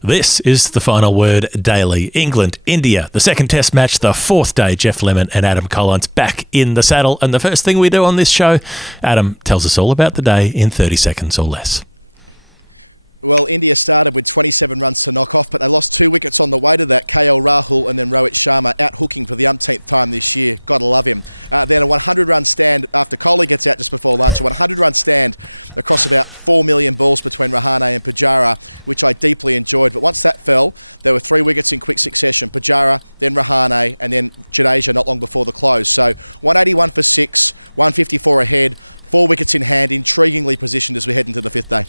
This is the Final Word Daily. England, India, the second test match, the fourth day. Geoff Lemon and Adam Collins back in the saddle. And the first thing we do on this show, Adam tells us all about the day in 30 seconds or less. Well, India started with 27 runs to knock off, but they lost 2 wickets on the way to that. KL Rahul and then Rohit Sharma out hooking for the umpteenth time this year. Gotta love him. Then a 100-run stand after Kohli gets out just before lunch. A 100-run stand across about 4 million balls between Rahane and Pujara, which I deeply enjoyed. But once that fell, there were 3 wickets in quick succession. Pujara, then Rahane, and then Cheteshwar not long before the close. So 181 for 6, 154 ahead, 4 wickets in hand, intriguingly positioned as we head into the 5th day.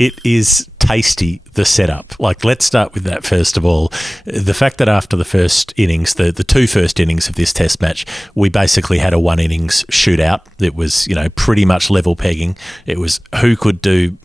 It is tasty, the setup. Let's start with that first of all. The fact that after the first innings, the 2 first innings of this test match, we basically had a 1 innings shootout. It was, pretty much level pegging. It was who could do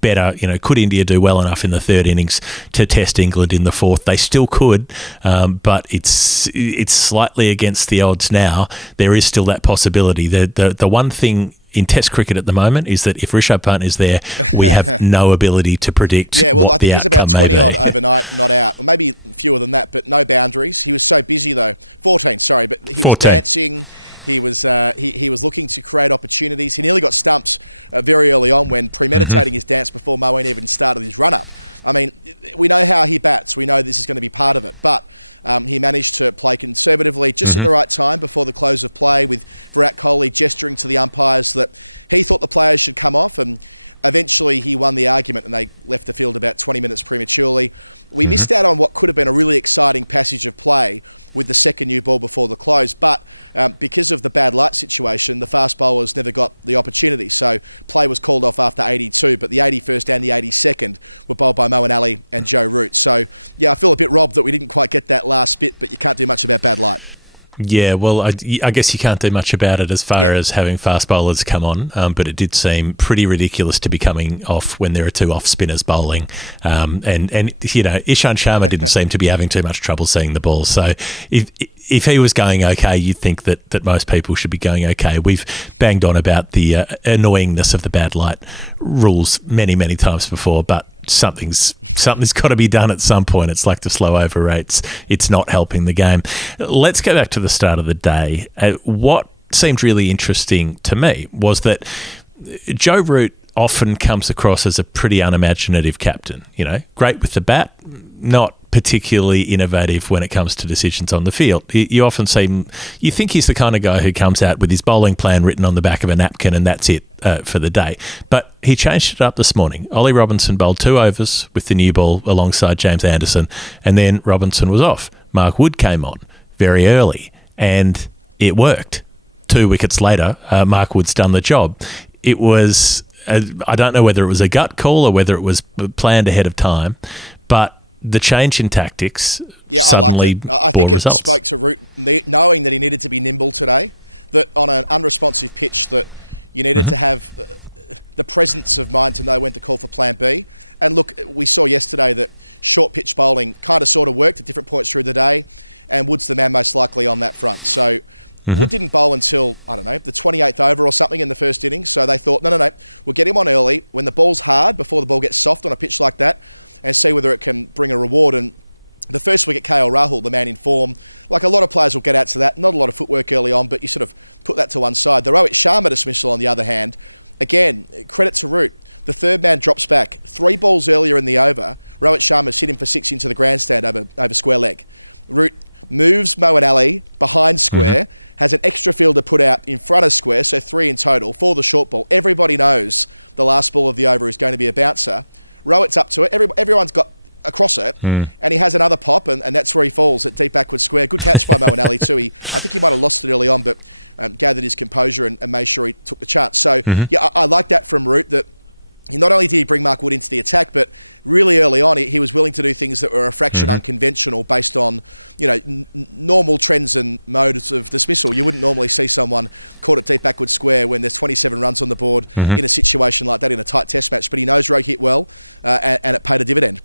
better, could India do well enough in the 3rd innings to test England in the 4th? They still could, but it's slightly against the odds now. There is still that possibility. The one thing in Test cricket at the moment is that if Rishabh Pant is there, we have no ability to predict. Yeah, well, what I think the he's about 20 outcome may odd overnight, not out, or maybe fewer than that, but no boundaries. He was so busy though. 14, sorry, but he 14. was dancing. He was looking to create opportunities. He nearly got stumped very early on when premeditating his dance before Moeen even started his run up. I mean, we know how he bats. We know this is going to be part of it, but he managed to play conservatively just at the right time before the close of play, with Virat Kohli gesturing to the umpires that he thought the players should come off, and eventually he won the argument and they left the field about 20 minutes prematurely. We missed out on what could have been a really exciting passage of play with the second new ball before the close, but because of the bad light situation, the fast bowlers never got the opportunity, so play was called off after 82, but the 81st and the 82nd were bowled by Moeen Ali and Joe Root. So yeah, I feel a bit robbed that we didn't quite get that last bit, but you can't do much about bad light. Yeah, well, I guess you can't do much about it as far as having fast bowlers come on, but it did seem pretty ridiculous to be coming off when there are 2 off spinners bowling, and Ishant Sharma didn't seem to be having too much trouble seeing the ball. So if he was going okay, you'd think that most people should be going okay. We've banged on about the annoyingness of the bad light rules many, many times before, but something's got to be done at some point. It's like the slow over rates. It's not helping the game. Let's go back to the start of the day. What seemed really interesting to me was that Joe Root often comes across as a pretty unimaginative captain. Great with the bat, not particularly innovative when it comes to decisions on the field. You think he's the kind of guy who comes out with his bowling plan written on the back of a napkin and that's it for the day. But he changed it up this morning. Ollie Robinson bowled 2 overs with the new ball alongside James Anderson, and then Robinson was off. Mark Wood came on very early, and it worked. 2 wickets later, Mark Wood's done the job. It was, I don't know whether it was a gut call or whether it was planned ahead of time, but the change in tactics suddenly bore results. I think it spoke to Root knowing that he needed to be nimble today, that on an unresponsive pitch that you needed to have the presence of mind to know when to call for plan B. And look, we saw yesterday that short pitch bowling kind of sort of worked at different points through the day, and Wood's the man most likely on that front. So Wood didn't bowl until, the 28th over or something in the first innings, so they thought, no, we'll get him on early when the ball's hard, before the ball gets soft on a pitch like that, and see whether it can bring a reward. And the first wicket, KL Rahul, the man in form, like a lot of players will get out to that, not a lot of footwork early on, but you sort of put that to one side. The Rohit Sharma dismissal, on the other hand, again, credit to Root. The third man drops back. 3 balls earlier in the over, Rohit Sharma's hit him for 6 into the grandstand over square leg. Root moves Moeen Ali behind square, has an extra fielder put out in front of square, so 3 in total for the short ball. Everybody knows the last ball of the over is going to be a bouncer. Rohit's up to it. Everyone's got across it, and he has another pop, and that's where he falls at deep backward square. Good catch by Moeen Ali too. I think he might have lost it early on, but gathered his composure and made sure he took the chance. So I like that from Root, that not only did he bring Mark Wood into the attack, but really early on he was willing to do things that were a fraction unconventional based on normal trends and modes of dismissal. You wouldn't normally see someone caught at deep backward square when there's 27 runs on the board in a situation like that in a tight test match. But he knows Rohit hit well, and it paid a dividend.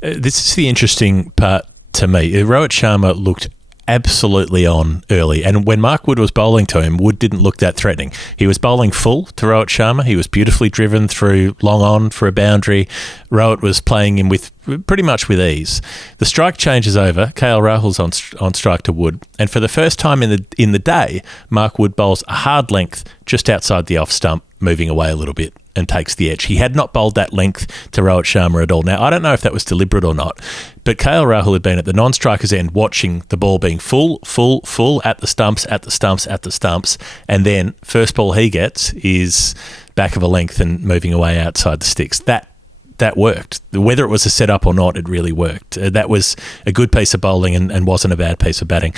This is the interesting part to me. Rohit Sharma looked absolutely on early. And when Mark Wood was bowling to him, Wood didn't look that threatening. He was bowling full to Rohit Sharma. He was beautifully driven through long on for a boundary. Rohit was playing him with pretty much with ease. The strike changes over. KL Rahul's on strike to Wood. And for the first time in the day, Mark Wood bowls a hard length just outside the off stump, moving away a little bit, and takes the edge. He had not bowled that length to Rohit Sharma at all. Now, I don't know if that was deliberate or not, but KL Rahul had been at the non-striker's end watching the ball being full at the stumps, and then first ball he gets is back of a length and moving away outside the sticks. That worked. Whether it was a setup or not, it really worked. That was a good piece of bowling and wasn't a bad piece of batting.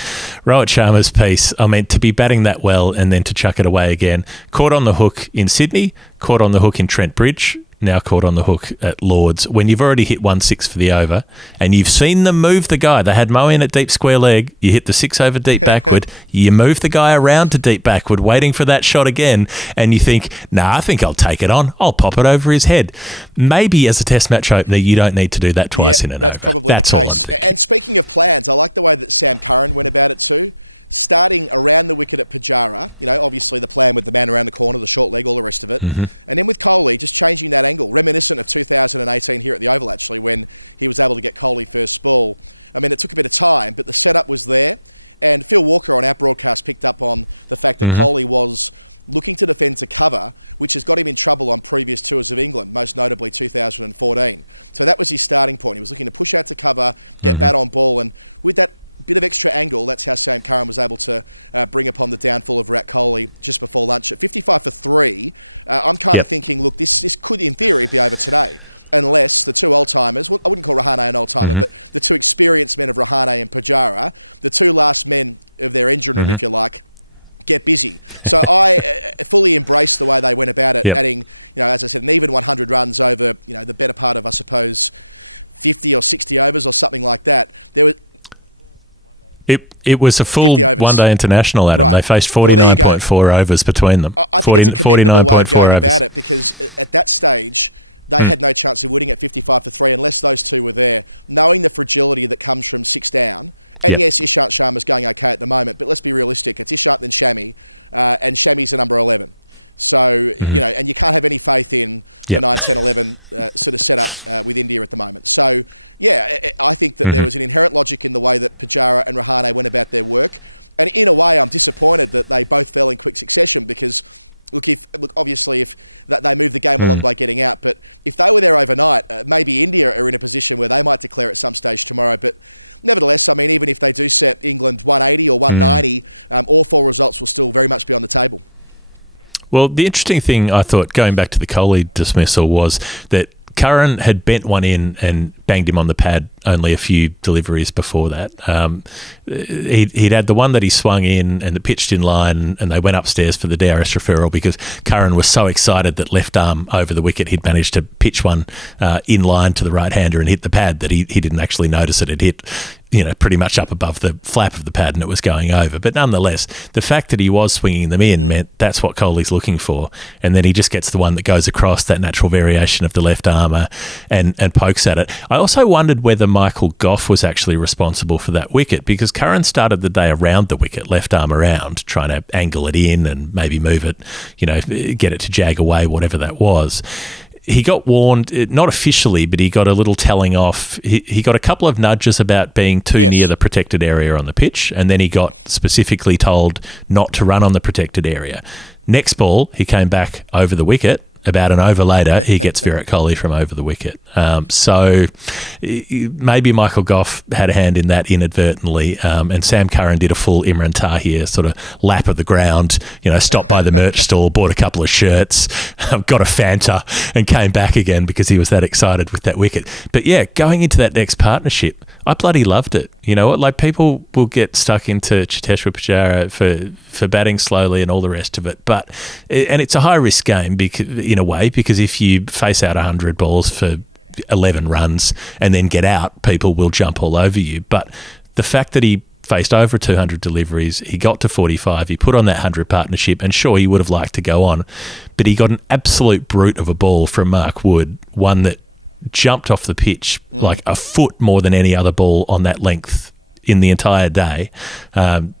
Rohit Sharma's piece, I mean, to be batting that well and then to chuck it away again, caught on the hook in Sydney, caught on the hook in Trent Bridge, now caught on the hook at Lords. When you've already hit 1-6 for the over and you've seen them move the guy, they had Moeen at deep square leg, you hit the 6 over deep backward, you move the guy around to deep backward, waiting for that shot again, and you think, I think I'll take it on, I'll pop it over his head. Maybe as a test match opener, you don't need to do that twice in an that's over. Probably the case. And speaking of plans, I like the way that Sam Curran went about it too. Starting around the wicket at Pujara, obviously the plan with the man around the corner, the short leg, all the rest of it. Mm-hmm. And then with Kohli, just changing that angle, reminiscent of 2018 here at the Oval, actually, when he was able to get Kohli first ball. I mean, it took a bit of time, but the setup was there. And Phil Walker on our broadcast picked up on the fact that Kohli was looking to defend to cover, which has got him in trouble on previous tours of England, most notably 2014. So that was his starting point. He was looking to push out to cover, get bat on ball, and with that bit of extra angle, that's how Sam Curran was able to bring upon the downfall of Virat Kohli just before lunch. At 55 for 3, I'm kind of thinking, look, this could in theory be over today, unless the two old-timers, well, I wouldn't call Rahane an old-timer, but the two experienced men of Rahane and Pujara, the two last men of their engine room, if you like, get busy. So I fully embrace the way they went about it, adding, as I said, an even 100 runs over, the better part of, I suppose, 50 or 60 overs or something like that. There was... It was a full one-day international, Adam. Right. They faced 49.4 overs between them. I think it's a commendable way of going about it, because at that stage, they had no chance of winning at 55 for 3 unless those two were there. Knowing the fragility that comes from 6 down, and yes, Ishant Sharma's going okay at the moment, but let's be realistic. It's Ishant then Shami, and Shami's the number 11. So, and you can't have any faith in the 9, 10, 11 sort of setup with India at the moment. So, I think that there was an inherent logic in the way that Pujara and Rahane went about their work. And in a way, I'm disappointed that they both fell in quick succession because, obviously, if they moved the game along by getting out, but if they were there overnight, maybe India are in a position where they might declare at some stage tomorrow. But nevertheless, I mean, even if they do set England 180 or 190, all 4 results will still very much be on the table. Well, the interesting thing, I thought, going back to the Kohli dismissal, was that Curran had bent one in and banged him on the pad only a few deliveries before that. He'd had the one that he swung in and that pitched in line, and they went upstairs for the DRS referral because Curran was so excited that left arm over the wicket, he'd managed to pitch one in line to the right-hander and hit the pad that he didn't actually notice it had hit, pretty much up above the flap of the pad and it was going over. But nonetheless, the fact that he was swinging them in meant that's what Kohli's looking for. And then he just gets the one that goes across that natural variation of the left armour and pokes at it. I also wondered whether Michael Goff was actually responsible for that wicket, because Curran started the day around the wicket, left arm around, trying to angle it in and maybe move it, get it to jag away, whatever that was. He got warned, not officially, but he got a little telling off. He got a couple of nudges about being too near the protected area on the pitch, and then he got specifically told not to run on the protected area. Next ball, he came back over the wicket. About an over later, he gets Virat Kohli from over the wicket. So maybe Michael Goff had a hand in that inadvertently, and Sam Curran did a full Imran Tahir sort of lap of the ground, stopped by the merch stall, bought a couple of shirts, got a Fanta, and came back again because he was that excited with that wicket. But going into that next partnership, I bloody loved it. You know what? Like, people will get stuck into Cheteshwar Pujara for batting slowly and all the rest of it. And it's a high-risk game in a way, because if you face out 100 balls for 11 runs and then get out, people will jump all over you. But the fact that he faced over 200 deliveries, he got to 45, he put on that 100 partnership, and sure, he would have liked to go on, but he got an absolute brute of a ball from Mark Wood, one that jumped off the pitch like a foot more than any other ball on that length in the entire day.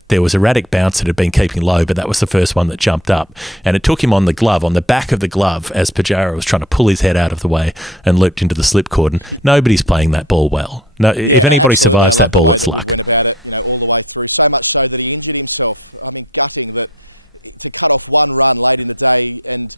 There was erratic bounce that had been keeping low, but that was the first one that jumped up. And it took him on the back of the glove, as Pujara was trying to pull his head out of the way and looped into the slip cord. And nobody's playing that ball well. No, if anybody absolutely. survives that ball, it's luck. I love the way that Wood went about it, all the way through. So much so that he injured himself. I mean, gutting that to cut off one run late in the day. And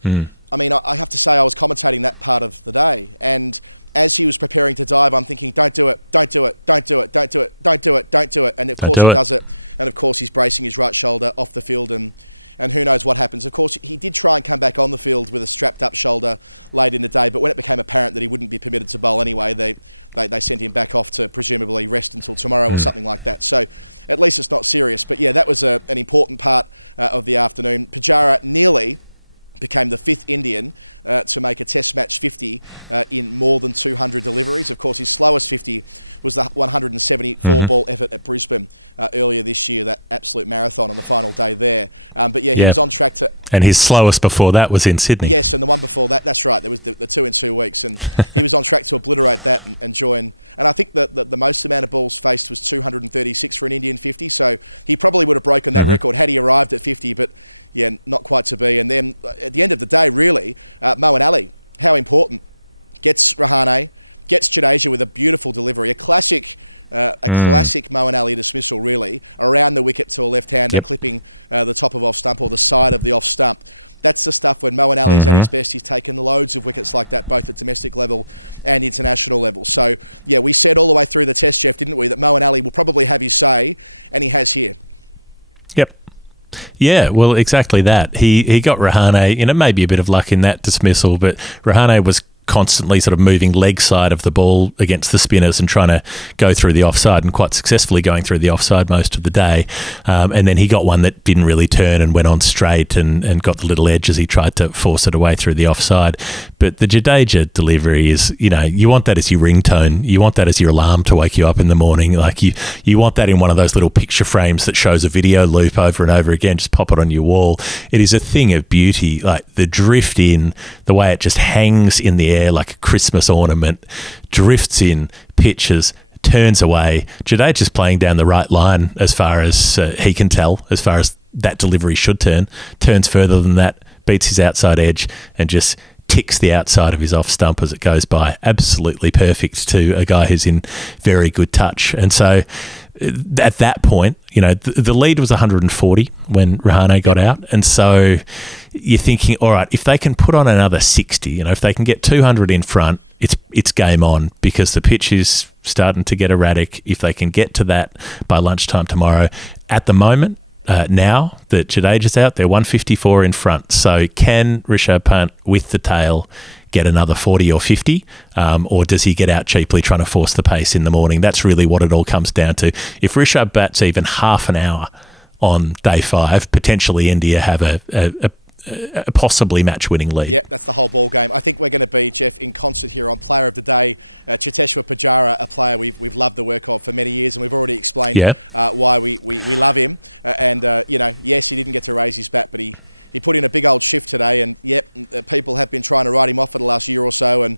I mean, I have to say I was commentating that part of the day. And as he was preparing to dive, I'm thinking, don't do it, don't do it, don't do it, don't do it, don't do it, don't do it. And of course he does it. And of course he's bracing his right shoulder off the field, and who knows what happens. Of course, he did try and come back on the field with a strapped up shoulder late in the day, but when it became apparent that he wouldn't be permitted to bowl anyway, they sent him back off to presumably rest until tomorrow or something like that. So at least it's not serious. But yeah, that was an important part of the afternoon. Pujara nearly became the fifth Indian to make a Test match 50 in more than 200 deliveries. Of course, his slowest 50 was the 174-ball effort at Brisbane earlier this year, that absolute marathon on the final day there. But yeah, he was on track to... And his slowest before that was in Sydney. Yes, and the one before that, that's right. There was the 2 in 2 weeks, and he was on track to obliterate that and join. And I think that the most amount of balls faced was 236 for an Indian 50, so he probably would have broken that record had he arrived at 50, but yeah, not quite to be. And then at the end of the day, really, Moeen Ali, how important, gets Rahane, gets Cheteshwar with a beautiful delivery, a classic Moeen Ali dismissal, really, around the wicket to a left-hander, clipping the top of off stump or the side of the off stump. That's the stuff when Moeen Ali's at his best. He's taken loads of wickets like that, both at domestic level and international level. So, yeah, we said all the way through the Test, Geoff, didn't we, that Moeen Ali will probably have his say, and he has here. Yep. Yeah, well, exactly that. He got Rahane, maybe a bit of luck in that dismissal, but Rahane was constantly sort of moving leg side of the ball against the spinners and trying to go through the offside, and quite successfully going through the offside most of the day. And then he got one that didn't really turn and went on straight and got the little edge as he tried to force it away through the offside. But the Jadeja delivery is, you want that as your ringtone. You want that as your alarm to wake you up in the morning. Like you want that in one of those little picture frames that shows a video loop over and over again. Just pop it on your wall. It is a thing of beauty. Like the drift in, the way it just hangs in the air like a Christmas ornament, drifts in, pitches, turns away. Jadeja's playing down the right line as far as he can tell, as far as that delivery should turns further than that, beats his outside edge and just ticks the outside of his off stump as it goes by. Absolutely perfect to a guy who's in very good touch. And so at that point, the lead was 140 when Rahane got out. And so you're thinking, all right, if they can put on another 60, if they can get 200 in front, it's game on, because the pitch is starting to get erratic. If they can get to that by lunchtime tomorrow, at the moment, now that Jadeja's out, they're 154 in front. So can Rishabh Pant with the tail get another 40 or 50, or does he get out cheaply trying to force the pace in the morning? That's really what it all comes down to. If Rishabh bats even half an hour on day 5, potentially India have a possibly match-winning lead. Yeah, that's the whole ball game. I think we're going to be, Geoff, in concert here on Player of the Day. Cheteshwar Pujara, a player we've loved the work of for many years, and we've already explained why we love him. Yes, he didn't get to raise his bat, but he put in a big old shift today, and people have been trying to write him off for the last year or so and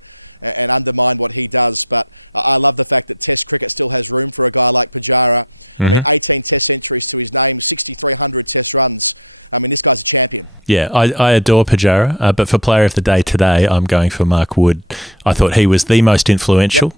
undermine what he does. But I love the fact that Test cricket still has room for a guy like Pujara. I mean, 18 Test centuries to his name, 6,300 Test runs. I mean, this guy's a champion. Yeah, I adore Pujara, but for Player of the Day today, I'm going for Mark Wood. I thought he was the most influential.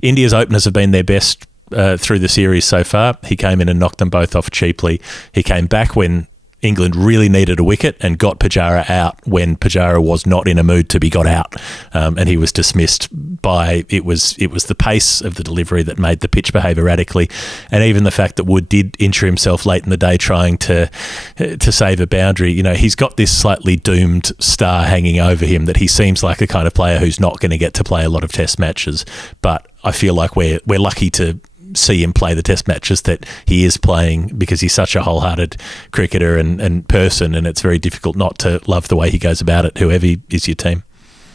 India's openers have been their best through the series so far. He came in and knocked them both off cheaply. He came back when England really needed a wicket and got Pujara out when Pujara was not in a mood to be got out, and he was dismissed by it was the pace of the delivery that made the pitch behave erratically, and even the fact that Wood did injure himself late in the day trying to save a boundary. He's got this slightly doomed star hanging over him that he seems like the kind of player who's not going to get to play a lot of Test matches, but I feel like we're lucky to see him play the Test matches that he is playing, because he's such a wholehearted cricketer and person, and it's very difficult not to love the way he goes about it, whoever is your team.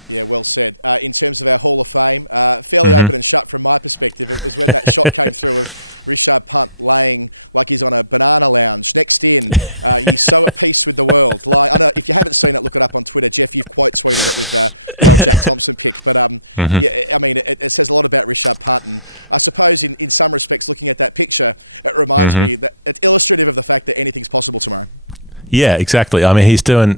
Yeah, well said. In terms of our Hall of Fame, fairly open and shut from my perspective. It was when that shot came through of Rishabh Pant laying like he's on a banana lounge. Next in, he's so at peace with the world. Like, I know, if you haven't seen it, look it up on Twitter. Jeff, you've quote tweeted it with the old Jack Thompson pick. But yeah, I mean, it says a lot about Rishabh Pant. And I suppose in some respects, looking at that picture, it reminds me that it's illustrative of the fact that anything's possible tomorrow. Yeah, exactly. I mean, he's doing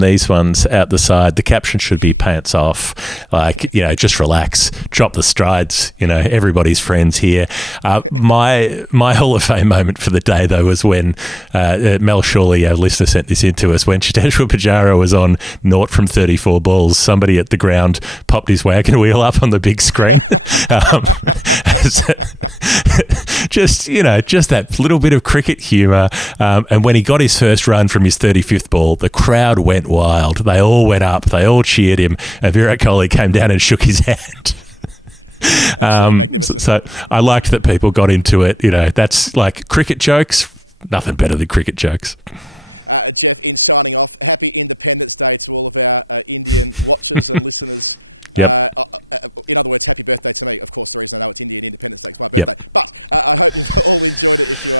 these ones out the side. The caption should be "pants off," like, you know, just relax, drop the strides. You know, everybody's friends here. My Hall of Fame moment for the day though was when Mel Shawley, our listener, sent this in to us when Cheteshwar Pujara was on 0 from 34 balls. Somebody at the ground popped his wagon wheel up on the big screen. Just that little bit of cricket humour. And when he got his first run from his 35th ball, the crowd went wild. They all went up. They all cheered him. And Virat Kohli came down and shook his hand. Absolutely magnificent. So I liked that people got into it. You know, that's like cricket jokes. Nothing better than cricket jokes. Jeff, in signing off, happy Independence Day to all of our Indian watchers and listeners. Yep. In other words, happy birthday to me. Of course, the reason I know it's Indian Independence Day is my birthday. Yep. But I hope you've all enjoyed it. If you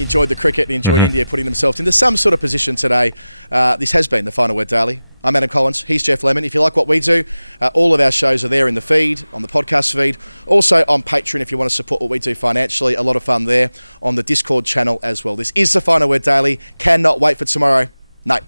enjoyed the cricket and enjoyed India putting themselves into some sort of position today, this has been the Final Word Daily. I'm Adam Collins. He's Geoff Lemon. If you like what we do, all of our shows are there in the feed, on the podcast feed. Also on Patreon if you want to support what we do financially. A lot of fun there on the Discord channel as well. This is the Final Word Daily. Cannot wait for tomorrow. No.